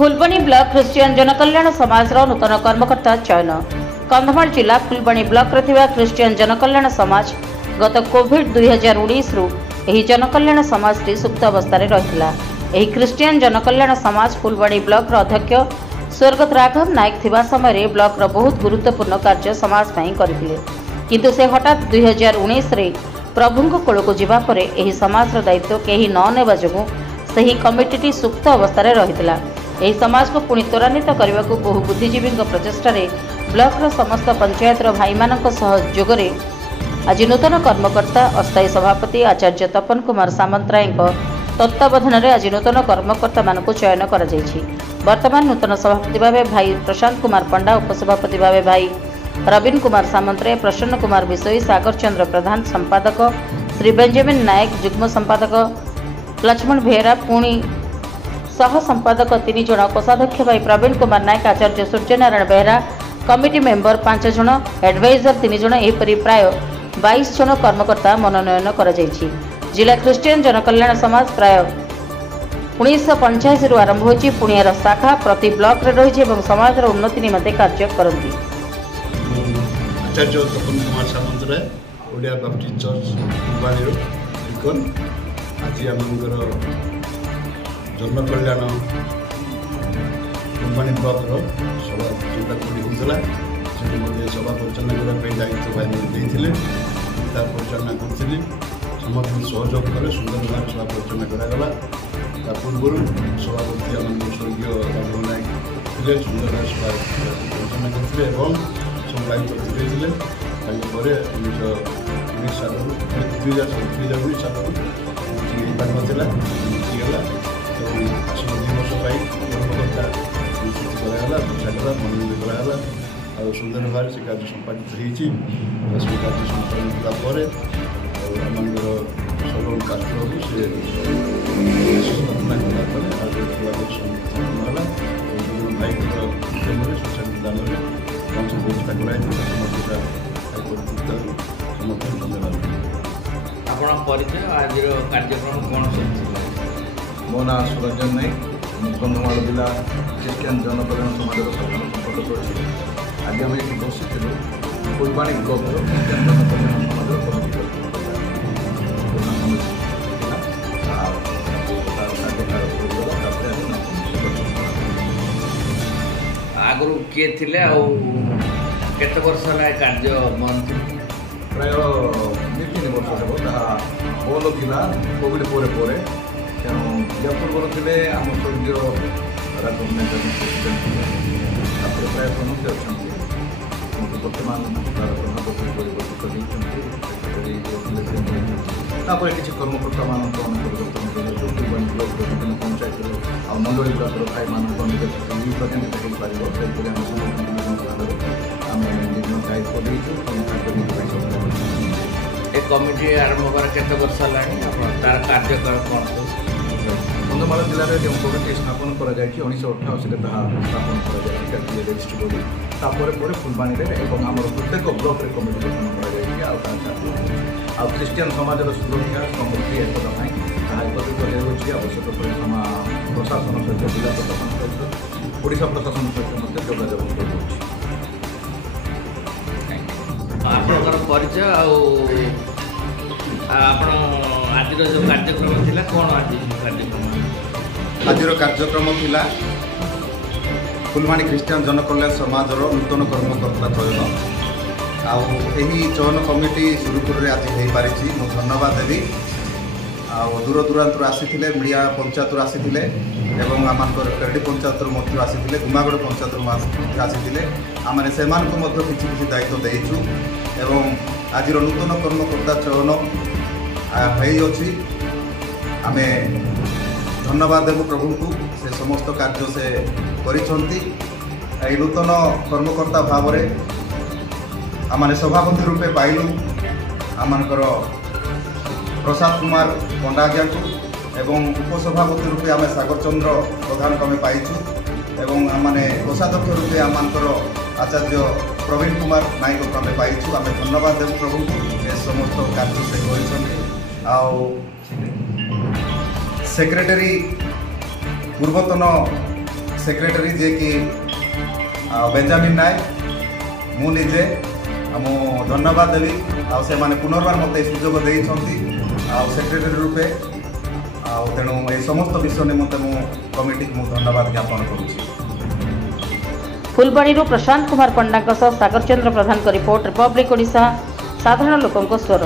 Phulbani block Christian जनकल्याण समाज नूतन कर्मकर्ता चयन। कंधमाल जिला फुलबाणी ब्लॉक ख्रिस्टियन जनकल्याण समाज गत कोविड 2019 रु एही जनकल्याण समाज सुप्त अवस्था रही। ख्रिस्टियन जनकल्याण समाज फुलबाणी ब्लॉक अध्यक्ष स्वर्गत राघव नायक थिबा समय ब्लॉक बहुत गुरुत्वपूर्ण कार्य समाज करथिले, किंतु से हठात 2019 रे प्रभु कोल को जीवा परे एही समाज दायित्व कहीं न नेबा जोगु सही कमिटी सुप्त अवस्था रहितला। एही समाज को पुणी त्वरान्वित करने को बहु बुद्धिजीवी प्रचेषा ब्लॉक समस्त पंचायत भाई मानक सहयोग आज नूतन कर्मकर्ता अस्थायी सभापति आचार्य तपन कुमार सामंतराय तत्वावधान में आज नूतन कर्मकर्ता मान चयन कर वर्तमान नूतन सभापति भाव भाई प्रशांत कुमार पंडा, उपसभापति भाव भाई रवीन कुमार सामंतराय, प्रसन्न कुमार विषयी, सागर चंद्र प्रधान, संपादक श्री बेंजामिन नायक, जुग्म संपादक लक्ष्मण बेहरा, पुणी सह संपादक 3 जन, कोषाध्यक्ष भाई प्रवीण कुमार नायक, आचार्य सूर्यनारायण बेहरा, कमिटी मेंबर 5 जन, एडवाइजर 3 जन, एपरी प्राय 22 जन कर्मकर्ता मनोनयन कर जिला ख्रिस्टियन जनकल्याण समाज प्राय 1985 आरंभ होची। पुणियार शाखा प्रति ब्लॉक रे रही समाज उन्नति निमंते कार्य करती। आचार्य तपन कुमार सामंतराय ओडिया बाप्टिस्ट चर्च फुलबाणी आज आमर जनकल्याण फुलबाणी ब्लॉक सभा जोटा कोड़ी होता से सभा परिचालना करने दायित्व भाई परिचालना करी समस्त सहयोग कले सुंदर भाव सभा परिचालना करागला। पूर्व सभापति आम स्वर्गीय राघव नायक थे, सुंदर भाव सभा परिचालना करते सब दायित्व तुले निज 2019 साल 2019 साल नाला आसन 2 वर्ष कर्मकर्ता निश्चित करागला, छाड़ा मनोनीत करागला और सुंदर भाव से कार्य संपादित हो कार्य संपादित होगापर सब कार्य से स्थापना कलापर भाई सोशल दान व्यवस्था कराई समर्थन धन्यवाद। आप परिचय आज कार्यक्रम कौन सब? मो ना सुरंजन नायक, कंधमाल जिला ख्रिस्टियन जनकल्याण समाज साधारण संपादक अच्छी। आज आम ये बसी फुलबाणी ब्लॉक ख्रिस्टियन जनकल्याण समाज कमिटी आगु किए थे केते वर्ष कार्य बंद प्राय 2-3 वर्ष हे बंद था कोविड पर तेणु या पूर्व थे आम स्वर्गीय राघव प्राय समस्या अच्छा बर्तमान प्रभाव किसी कर्मकर्ता मान परिवर्तन ब्लॉक विभिन्न पंचायत आ मंडली ब्लॉक भाई मान रिप्रेजेंटेटिव हो पार आम निज दायित्व ए कमिटी आरंभ कर केते वर्ष तार कार्यक्रम कौन? कंधमाल जिले में जो कमिटी स्थापन कर 1988 स्थापन कर रजिस्टर कर फुलबाणी आम प्रत्येक ब्लॉक कमिटी गठन कर ख्रिस्टियन समाज सुरक्षा समृद्धि एकता एकत्रित हो आवश्यक प्रशासन सहित जिला प्रशासन सहित ओडिशा प्रशासन सहित जोगाजोग कर परिचय आज जो कार्यक्रम थिला कौन? आज कार्यक्रम थिला फुलबाणी ख्रिस्टियन जनकल्याण समाज नूतन कर्मकर्ता चयन आई चयन कमिटी सुरुखुरु आज हो पारी धन्यवाद देवी। दूर दूरांतर आसी मीडिया पंचायत आसी आम पेरडी पंचायत आसी गुमागड़ पंचायत आसी आम से किसी दायित्व देचु एवं आज नूतन कर्मकर्ता चयन होती आम धन्यवाद देव प्रभु को से समस्त कार्य से करिछंती। नूतन कर्मकर्ता भाव आम सभापति रूपे पाइलु आमर प्रसाद कुमार पंडा को एवं उपसभापति रूपे आम सागर चंद्र प्रधान को पाइचु एवं आमने कोषाध्यक्ष रूपे आमर आचार्य प्रवीण कुमार नायक को आम पाइचु। आम धन्यवाद देव प्रभु को समस्त कार्य से सेक्रेटरी पूर्वतन सेक्रेटरी जे कि बेंजामिन नायक मु निजे मु धन्यवाद देवी से माने पुनर्बार मत सुजोग देइछंती सेक्रेटरी रूपे तेणु ये समस्त विषय निमंते मु कमिटी को धन्यवाद ज्ञापन करुछि। फुलबाणी प्रशांत कुमार पंडा सागर चंद्र प्रधान रिपोर्ट रिपब्लिक ओडिशा साधारण लोकों स्वर।